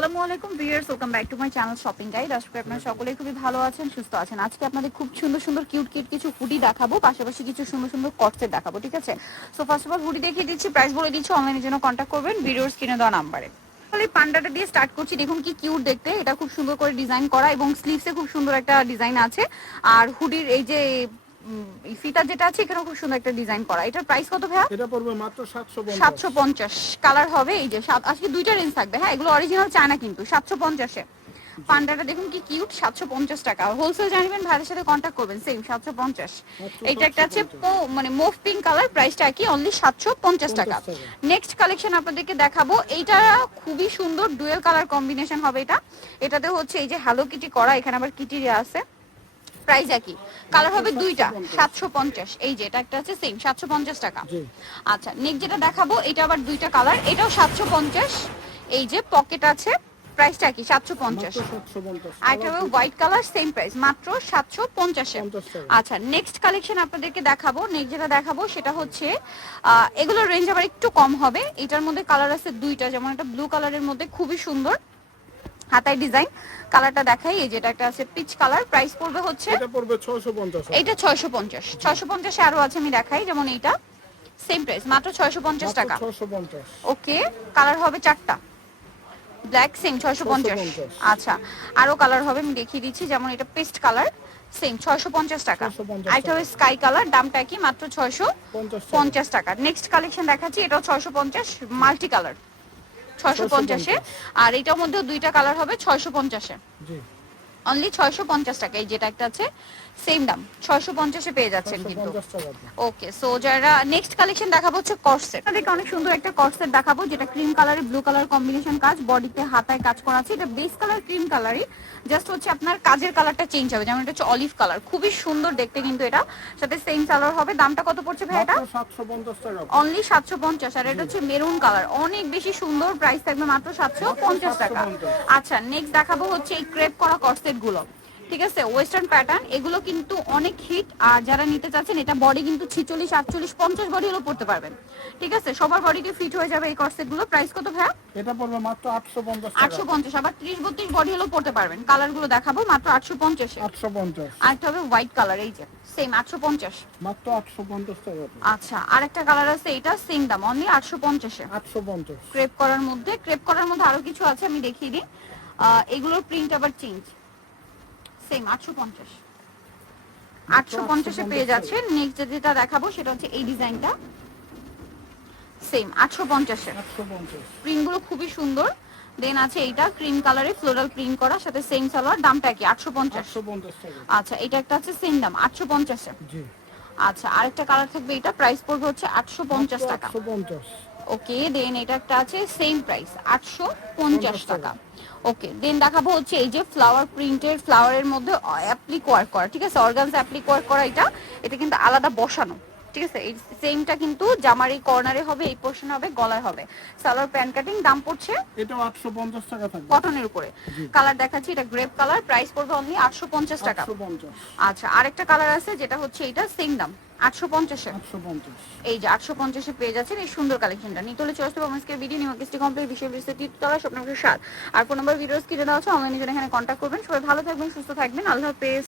আসসালামু আলাইকুম viewers welcome back to my channel shopping guide আজকে আপনারা সকলেই খুবই ভালো আছেন, সুস্থ আছেন। আজকে আপনাদের খুব সুন্দর সুন্দর কিউট কিউট কিছু হুডি দেখাবো, পাশাপাশি কিছু সুন্দর সুন্দর কটসেট দেখাবো, ঠিক আছে? So first of all hoodie দেখিয়ে দিচ্ছি প্রাইস বলে দিচ্ছি অনলাইনের জন্য কন্ট্যাক্ট করবেন ভিডিওর স্ক্রিনে দেওয়া নাম্বারে তাহলে পান্ডাটা দিয়ে স্টার্ট করছি, দেখুন কি কিউট দেখতে। এটা খুব সুন্দর করে ডিজাইন করা এবং স্লিভসে খুব সুন্দর একটা ডিজাইন আছে। আর হুডির এই যে ফিতা যেটা আছে এখানেও খুব সুন্দর একটা ডিজাইন করা। এটার প্রাইস কত ভাইয়া? এটা পড়বে মাত্র সাতশো সাতশো পঞ্চাশ। কালার হবে এই যে আজকে দুইটা রেঞ্জ থাকবে। হ্যাঁ এগুলো অরিজিনাল চায়না কিন্তু সাতশো পঞ্চাশে। পান্ডাটা দেখুন কি কিউট সাতশো পঞ্চাশ টাকা। হোলসেল জানিবেন ভাইয়ের সাথে কন্ট্যাক্ট করবেন সেম সাতশো পঞ্চাশ। মাত্র এটা একটা আছে মানে মুভ পিঙ্ক কালার প্রাইসটা কি? অনলি সাতশো পঞ্চাশ টাকা। 50 টাকা। নেক্সট কালেকশন আপনাদেরকে দেখাবো। এইটা খুবই সুন্দর ডুয়েল কালার কম্বিনেশন হবে এটা। এটাতে হচ্ছে এই যে হ্যালো কিটি করা এখানে আবার কিটি আছে। প্রাইস একই। কালার হবে দুইটা সাতশো পঞ্চাশ। এই যে এটা একটা আছে সেম সাতশো পঞ্চাশ টাকা। আচ্ছা নেক্সট যেটা দেখাবো এটা আবার দুইটা কালার এটাও সাতশো পঞ্চাশ। এই যে পকেট আছে প্রাইসটা কি সাতশো পঞ্চাশ। আর এটা হবে হোয়াইট কালার সেম প্রাইস মাত্র সাতশো পঞ্চাশে আচ্ছা নেক্সট কালেকশন আপনাদেরকে দেখাবো নেক্সট যেটা দেখাবো সেটা হচ্ছে এগুলোর রেঞ্জ আবার একটু কম হবে। এটার মধ্যে কালার আছে দুইটা যেমন একটা ব্লু কালারের মধ্যে খুবই সুন্দর। হাতায় ডিজাইন কালারটা দেখাই এই যেটা একটা আছে পিচ কালার প্রাইস পড়বে হচ্ছে এটা পড়বে ছয়শো পঞ্চাশ এইটা ছয়শো পঞ্চাশ। ছয়শো পঞ্চাশে আরও আছে আমি দেখাই যেমন এইটা সেম প্রাইস মাত্র ছয়শো পঞ্চাশ টাকা। ছয়শো পঞ্চাশ। ওকে কালার হবে চারটা। ব্ল্যাক সেম ছয়শো পঞ্চাশ। 650 আচ্ছা আরও কালার হবে আমি দেখিয়ে দিচ্ছি যেমন এটা পেস্ট কালার সেম ছয়শো পঞ্চাশ টাকা। 650 আরেকটা হবে স্কাই কালার দামটা কি মাত্র ছয়শো পঞ্চাশ পঞ্চাশ টাকা। নেক্সট কালেকশন দেখাচ্ছি এটাও ছয়শো পঞ্চাশ মাল্টি কালার ছয়শো পঞ্চাশে। আর এটার মধ্যেও দুইটা কালার হবে ছয়শো পঞ্চাশে। জি। অনলি ছয়শো পঞ্চাশ টাকা এই যেটা একটা আছে সেম দাম ছয়শো পঞ্চাশে পেয়ে যাচ্ছেন কিন্তু। ওকে সো যারা নেক্সট কালেকশন দেখাবো হচ্ছে কর্সেট আপনাদেরকে অনেক সুন্দর একটা কর্সেট দেখাবো যেটা ক্রিম কালারে ব্লু কালার কম্বিনেশন কাজ বডিতে হাতায় কাজ করা আছে। এটা বেস কালার ক্রিম কালারই জাস্ট হচ্ছে আপনার কাজের কালারটা চেঞ্জ হবে যেমন এটা হচ্ছে অলিভ কালার খুবই সুন্দর দেখতে কিন্তু এটা। সাথে সেম কালার হবে। দামটা কত পড়ছে ভাই এটা? সাতশো পঞ্চাশ টাকা অনলি সাতশো পঞ্চাশ আর এটা হচ্ছে মেরুন কালার অনেক বেশি সুন্দর প্রাইস থাকবে মাত্র সাতশো পঞ্চাশ টাকা। আচ্ছা নেক্সট দেখাবো হচ্ছে এই ক্রেপ করা কর্সেট গুলো। ঠিক আছে? ওয়েস্টার্ন প্যাটার্ন এগুলো কিন্তু অনেক হিট আর যারা নিতে চাচ্ছেন এটা বডি কিন্তু ছিচল্লিশ আটচল্লিশ পঞ্চাশ বডি হলেও পড়তে পারবেন। ঠিক আছে? সবার বডিতে ফিট হয়ে যাবে এই কর্সেটগুলো। প্রাইস কত ভাইয়া? এটা পড়বে মাত্র আটশো পঞ্চাশ আটশো পঞ্চাশ আবার ত্রিশ বত্রিশ বডি হলেও পড়তে পারবেন। কালারগুলো দেখাবো মাত্র আটশো পঞ্চাশে আটশো পঞ্চাশ। আর একটা হবে হোয়াইট কালার এই যে সেম আটশো পঞ্চাশ। মাত্র আটশো পঞ্চাশ টাকা। আচ্ছা আরেকটা কালার আছে এটা সেম দাম অনলি আটশো পঞ্চাশে আটশো পঞ্চাশ। ক্রেপ করার মধ্যে ক্রেপ করার মধ্যে আরও কিছু আছে আমি দেখিয়ে দিই। এগুলোর প্রিন্ট আবার চেঞ্জ সেম আটশো পঞ্চাশ। আটশো পঞ্চাশে পেয়ে যাচ্ছে নেক্সট যেটা দেখাবো সেটা হচ্ছে এই ডিজাইনটা। সেম আটশো পঞ্চাশে আটশো পঞ্চাশ। প্রিন্টগুলো খুবই সুন্দর। দেন আছে এইটা ক্রিম কালারে ফ্লোরাল প্রিন্ট করা সাথে সেম সালোয়ার। দামটা কি আটশো পঞ্চাশ। আচ্ছা এটা একটা আছে সেম দাম আটশো পঞ্চাশে আচ্ছা আরেকটা কালার থাকবে এটা প্রাইস পড়বে হচ্ছে আটশো পঞ্চাশ টাকা। ওকে দেন এটা একটা আছে সেম প্রাইস আটশো পঞ্চাশ টাকা। ওকে দেন দেখাবো হচ্ছে এই যে ফ্লাওয়ার প্রিন্টের ফ্লাওয়ারের মধ্যে অ্যাপ্লিক ওয়ার্ক করা ঠিক আছে? অর্গানস অ্যাপ্লিক ওয়ার্ক করা এটা এটা কিন্তু আলাদা বসানো। ঠিক আছে এই সেমটা কিন্তু জামার এই কর্নারে হবে এই পোর্শন হবে গলায় হবে। সালোয়ার প্যান্ট কাটিং দাম পড়ছে আটশো পঞ্চাশ টাকা থাকবে। কটনের উপরে। কালার দেখাচ্ছি এটা গ্রেপ কালার প্রাইস পড়বে অনলি আটশো পঞ্চাশ টাকা। আটশো পঞ্চাশ। আচ্ছা আরেকটা কালার আছে যেটা হচ্ছে এটা সেম দাম আটশো পঞ্চাশে আটশো পঞ্চাশ। এই যে আটশো পঞ্চাশে পেয়ে যাচ্ছেন এই সুন্দর কালেকশনটা নিতে হলে চলে আসতে হবে আজকের ভিডিও নিউ কিস্টি কমপ্লিট বিষয় বিস্তারিত তলা স্বপ্নপুর সাত। আর ফোন নাম্বার ভিডিওস কিনে দেওয়া আছে অনলাইনে জন্য এখানে কন্ট্যাক্ট করবেন। সবাই ভালো থাকবেন সুস্থ থাকবেন। আল্লাহ হাফেজ।